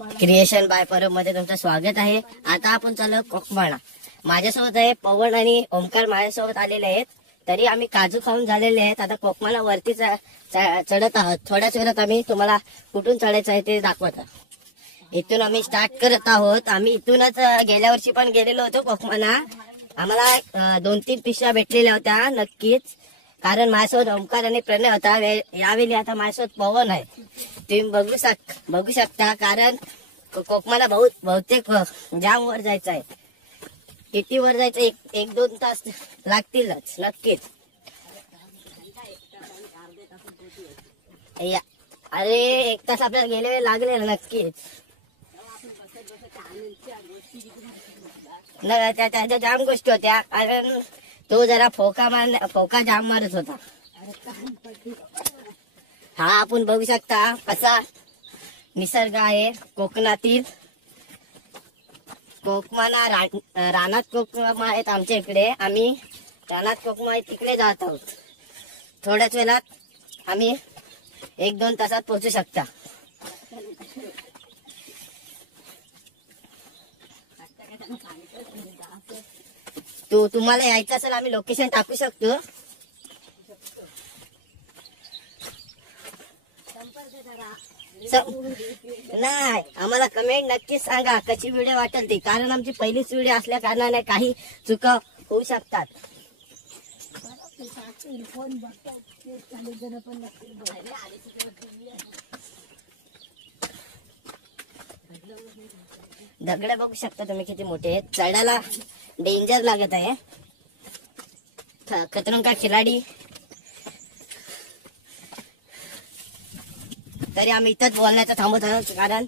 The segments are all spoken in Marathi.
क्रिएशन बाय परब मध्ये तुमचं स्वागत आहे। आता आपण चाललो कोकमाळा। माझ्यासोबत आहे पवन आणि ओमकार माझ्यासोबत आलेले आहेत। तरी आम्ही काजू खाऊन झालेले आहेत। आता कोकमाळा वरती चढत आहोत। थोड्याच वेळात आम्ही तुम्हाला कुठून चढायचं आहे ते दाखवतो। इथून आम्ही स्टार्ट करत आहोत। आम्ही इथूनच गेल्या वर्षी पण गेलेलो होतो कोकमाळा। आम्हाला 2-3 पिशव्या भेटलेल्या होत्या नक्कीच, कारण माझ्यासोबत ओमकार आणि प्रणय होता। यावेळी आता माझ्यासोबत पवन आहे। तुम्ही बघू शकता, कारण कोकमाला बहुतेक जाम वर जायचं आहे। किती वर जायचं, 1-2 तास लागतीलच नक्कीच। अरे 1 तास आपल्याला गेले लागले नक्कीच। त्याच्या जाम गोष्टी होत्या, कारण तो जरा फोका जाम मारत होता। हा आपण बघू शकता कसा निसर्ग आहे कोकणातील। कोकमाला रानात कोकमा आहेत आमच्या इकडे। आम्ही रानात कोकमा तिकडे जात आहोत। थोड्याच वेळात आम्ही 1-2 तासात पोहोचू शकता। तुम्हाला यायचं असेल आम्ही लोकेशन टाकू शकतो। नाही, आम्हाला कमेंट नक्कीच सांगा कशी व्हिडिओ वाटेल ती, कारण आमची पहिलीच व्हिडिओ असल्या कारणाने काही चुका होऊ शकतात। दगड बघू शकता तुम्ही किती मोठे आहेत। चढायला डेंजर लागत आहे। खतरों का खिलाडी। तरी आम्ही इथंच बोलण्याचं थांबत आहोत, कारण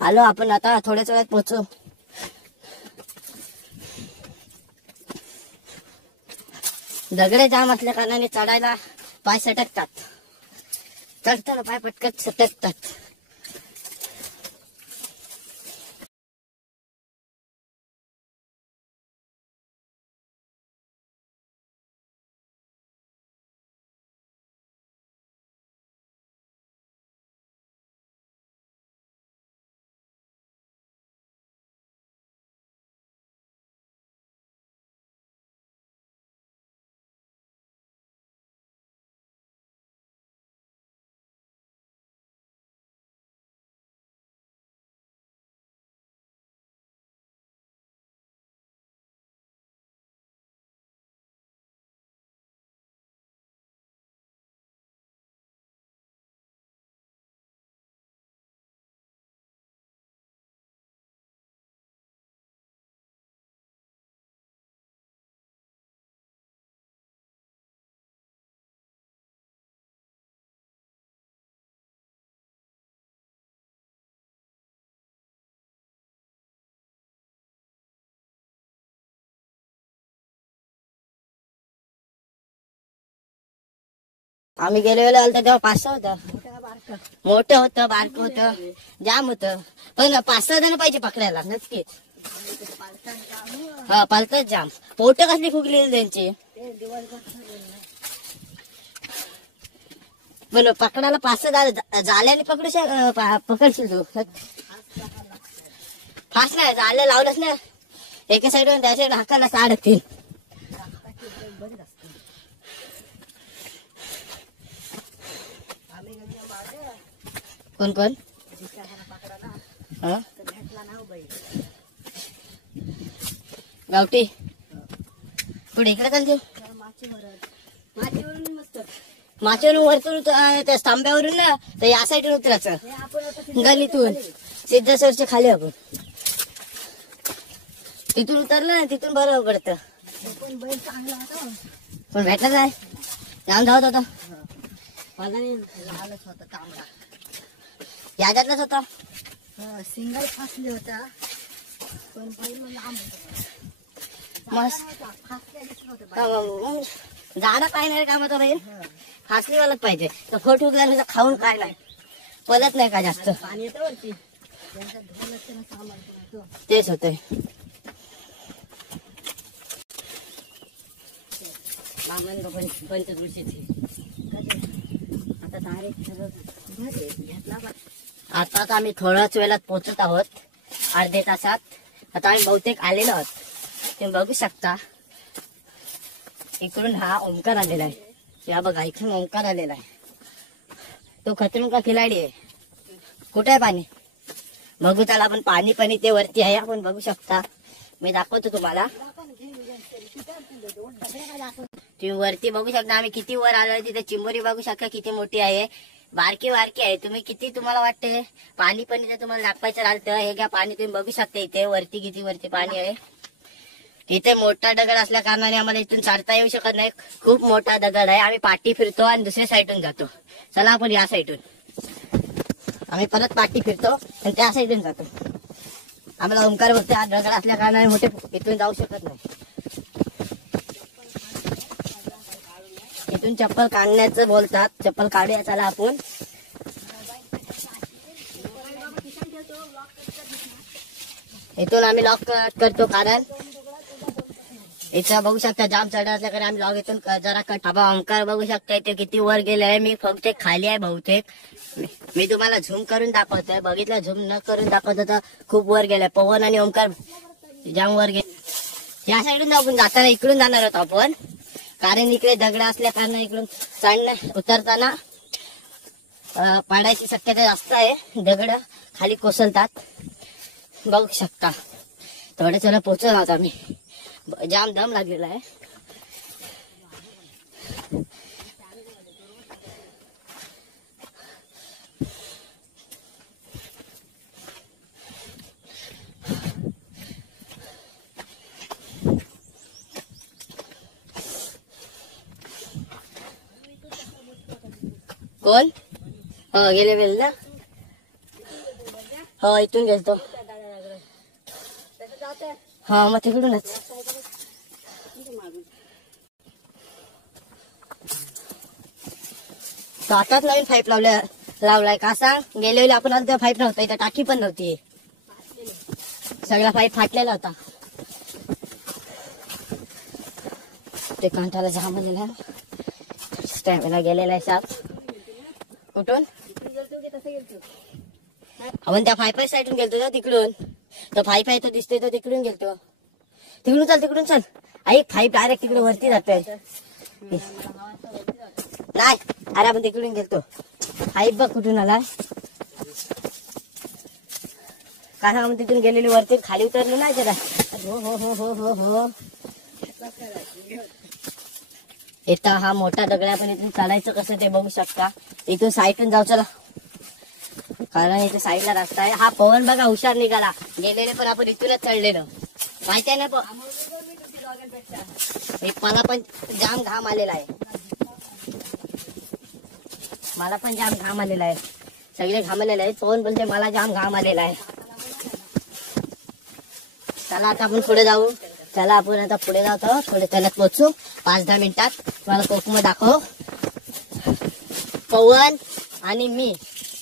आलो आपण आता थोड्याच वेळात पोहोचू। दगडे जाम असल्या कारणाने चढायला पाय सटकतात। चढताना पाय पटकन सटकतात। आम्ही गेलेलो आलतो तेव्हा 5-6 होतं. मोठं होतं, बारकं होतं, जाम होतं. पण 5-6 जण पाहिजे पकडायला नक्कीच. हा पालतच जाम. पोट कसली फुगलेली त्यांची. पण पकडायला 5-6 जाल्याने पकडशील तू. फास्ट नाही जाल्या लावलंच ना एका साईडवर त्या साईड हाकाला 3.5. कोण कोण गावठी पुढे इकडे चालते माचेवरून वरतून त्या स्तंभावरून ना तर या साईडून उतरायचं गलीतून सिद्धेश्वरच्या खाली आपण तिथून उतरलं ना तिथून बरोबर पडतं. पण भेटला काय जाम धावत होता याच्यातलाच होता सिंगल फासले होता पण पहिलं लांब मस्त जाणं काय नाही कामात बाहेर फासलीवालाच पाहिजे तर फोट उगल्यानंतर खाऊन काय नाही पलत नाही का जास्त पाणी येतं वरती त्यांचा धोन असते ना सामान तेच होतंय. आता आम्ही थोड्याच वेळात पोहोचत आहोत अर्ध्या तासात. आता आम्ही बहुतेक आलेलो आहोत तुम्ही बघू शकता. इकडून हा ओंकार आलेला आहे. या बघा इकडून ओंकार आलेला आहे. तो खतरों का खिलाडी आहे. कुठे आहे पाणी बघू त्याला आपण पाणी पण ते वरती आहे आपण बघू शकता. मी दाखवतो तुम्हाला. तुम्ही वरती बघू शकता आम्ही किती वर आलोय. तिथे चिंबोरी बघू शकता किती मोठी आहे. बारकी बारकी आहे. तुम्ही किती तुम्हाला वाटते पाणी पण इथे तुम्हाला दाखवायचं राहतं. हे घ्या पाणी तुम्ही बघू शकता इथे वरती किती वरती पाणी आहे. इथे मोठा दगड असल्या कारणाने आम्हाला इथून चढता येऊ शकत नाही. खूप मोठा दगड आहे. आम्ही पाठी फिरतो आणि दुसऱ्या साईडून जातो. चला आपण या साईडून आम्ही परत पाठी फिरतो आणि त्या साईडून जातो. आम्हाला ओंकार बघते हा दगड असल्या कारणाने मोठे इथून जाऊ शकत नाही. इथून चप्पल काढण्याचं बोलतात. चप्पल काढूया चला आपण. इथून आम्ही लॉक करतो कारण इथं बघू शकता जाम चढ असल्याकडे आम्ही लॉक इथून जरा कट. बाबा ओंकार बघू शकता इथे किती वर गेलाय. मी फक्त खाली आहे बहुतेक. मी तुम्हाला झूम करून दाखवतोय. बघितलं झूम न करून दाखवतो तर खूप वर गेलाय. पवन आणि ओंकार जाम वर गेले. या साईडून आपण जाताना इकडून जाणार आहोत आपण कारण इकडे दगड असल्या कारण इकडून चढणं उतरताना पाडायची शक्यता जास्त आहे. दगड खाली कोसळतात बघू शकता. थोड्या चला पोहोचलो आहोत आम्ही. जाम दम लागलेला आहे. कोण हो गेले वेळ ना हो इथून गेलतो. हा मग तिकडूनच आताच नवीन पाईप लावलाय का सांग. गेले आपण तेव्हा पाईप नव्हता. इथं टाकी पण नव्हती. सगळा पाईप फाटलेला होता. ते कांठाला जाम आलेला स्टॅमिना गेलेला आहे साप. कुठून आपण त्या पाईप साईडून गेलतो ना तिकडून. तो पाईप आहे तो दिसतोय तो तिकडून गेलतो. तिकडून चल आई. पाईप डायरेक्ट तिकडे वरती जातोय. नाही अरे आपण तिकडून गेलतो. पाईप बघ कुठून आला. कारण आपण तिथून गेलेली वरती खाली उतरलो नाही जरा. हो हो हो हो हो हो इथं हा मोठा दगड आहे. पण इथून चढायचं कसं ते बघू शकता. इथून साईडून जाऊ चला कारण इथे साईडला रस्ता आहे. हा पवन बघा हुशार निघाला. गेलेले पण आपण इथूनच चढलेलो माहिती आहे ना. मला पण जाम घाम आलेला आहे. मला पण जाम घाम आलेला आहे. सगळे घामलेले आहेत. पवन बोलते मला जाम घाम आलेला आहे. चला आता आपण पुढे जाऊ. चला आपण आता पुढे जातो. थोडे त्याला पोहोचू 5-10 मिनिटात. तुम्हाला कोकम दाखव. पवन आणि मी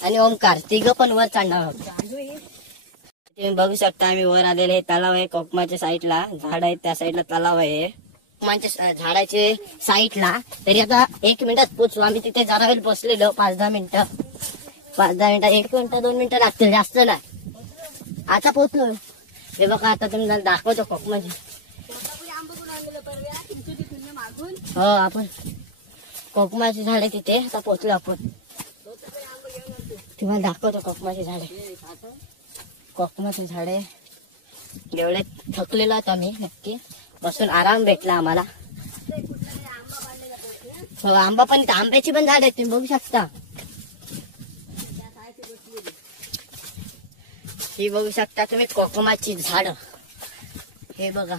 आणि ओमकार तिघं पण वर चढणार आहोत. तुम्ही बघू शकता आम्ही वर आलेले. तलाव आहे कोकमाच्या साईडला, झाड आहेत त्या साईडला तलाव आहे कोकमाच्या झाडाचे साईडला. तरी आता 1 मिनिटात पोचू आम्ही तिथे जरा वेळ बसलेलो. 5-10 मिनिटं 1 मिनिट 2 मिनिटं लागतील, जास्त नाही. आता पोचलो. हे बघा आता तुम्ही दाखवतो कोकमाची. हो आपण कोकमाची झाडे तिथे आता पोचलो आपण. तुम्हाला दाखवतो कोकमाची झाडे. कोकमाची झाडे एवढे थकलेलो आहोत आम्ही. नक्की बसून आराम भेटला आम्हाला. हो आंबा पण आंब्याची पण झाड आहेत तुम्ही बघू शकता. ही बघू शकता तुम्ही कोकमाची झाड. हे बघा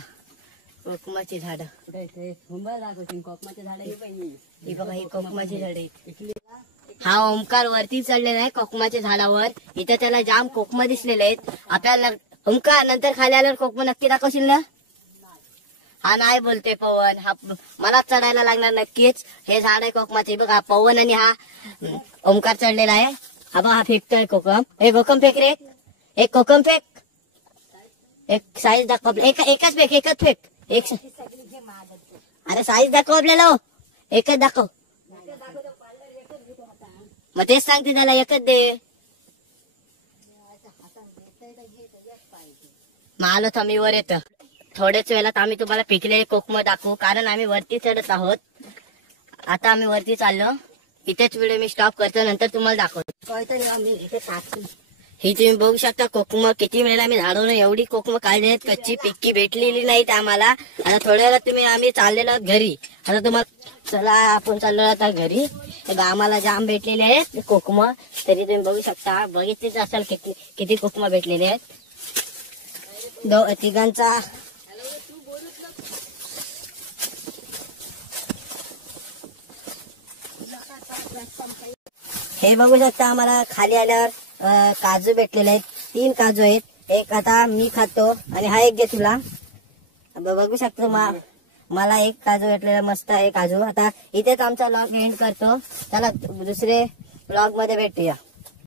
कोकमाची झाड. कोकमाचे झाड हे पाहिजे. ही बघा ही कोकमाची झाड आहे. हा ओमकार वरती चढलेला आहे कोकमाच्या झाडावर. इथे त्याला जाम कोकमा दिसलेले आहेत. आपल्याला ओमकार नंतर खाली आल्यावर कोकमा नक्की दाखवशील ना? हा नाही बोलते पवन. हा मला चढायला लागणार नक्कीच. हे झाड आहे कोकमाचे. बघा पवन आणि हा ओमकार चढलेला आहे. हा बघा हा फेकतोय कोकम. हे कोकम फेक रे. एक कोकम फेक. एक साईज दाखव. एकच फेक एकच फेक. एक अरे साईज दाखव आपल्याला. एकच दाखव. मग तेच सांगते त्याला एकच दे. मग आलो तर आम्ही वर येतो. थोड्याच वेळात आम्ही तुम्हाला पिकलेले कोकम दाखवू कारण आम्ही वरती चढत आहोत. आता आम्ही वरती चाललो. इथेच व्हिडिओ मी स्टॉप करतो नंतर तुम्हाला दाखवतो. काहीतरी आम्ही इथे टाकतो. ही तुम्ही बघू शकता कोकम किती वेळेला आम्ही झाडून एवढी कोकम काढली आहेत. कच्ची पिक्की भेटलेली नाहीत आम्हाला. आता थोड्या वेळात आम्ही चाललेलो आहोत घरी. आता तुम्हाला चला आपण चाललो आता घरी. आम्हाला जाम भेटलेले आहेत कोकम. तरी तुम्ही बघू शकता. बघितलीच असाल किती कोकम भेटलेले आहेत. तिघांचा हे बघू शकता. आम्हाला खाली आल्यावर काजू भेटलेले आहेत. 3 काजू आहेत. एक आता मी खातो आणि हा एक घे तुला. बघू शकतो मला एक काजू भेटलेला मस्त आहे काजू. आता इथेच आमचा व्लॉग एंड करतो. चला दुसरे व्लॉग मध्ये भेटूया.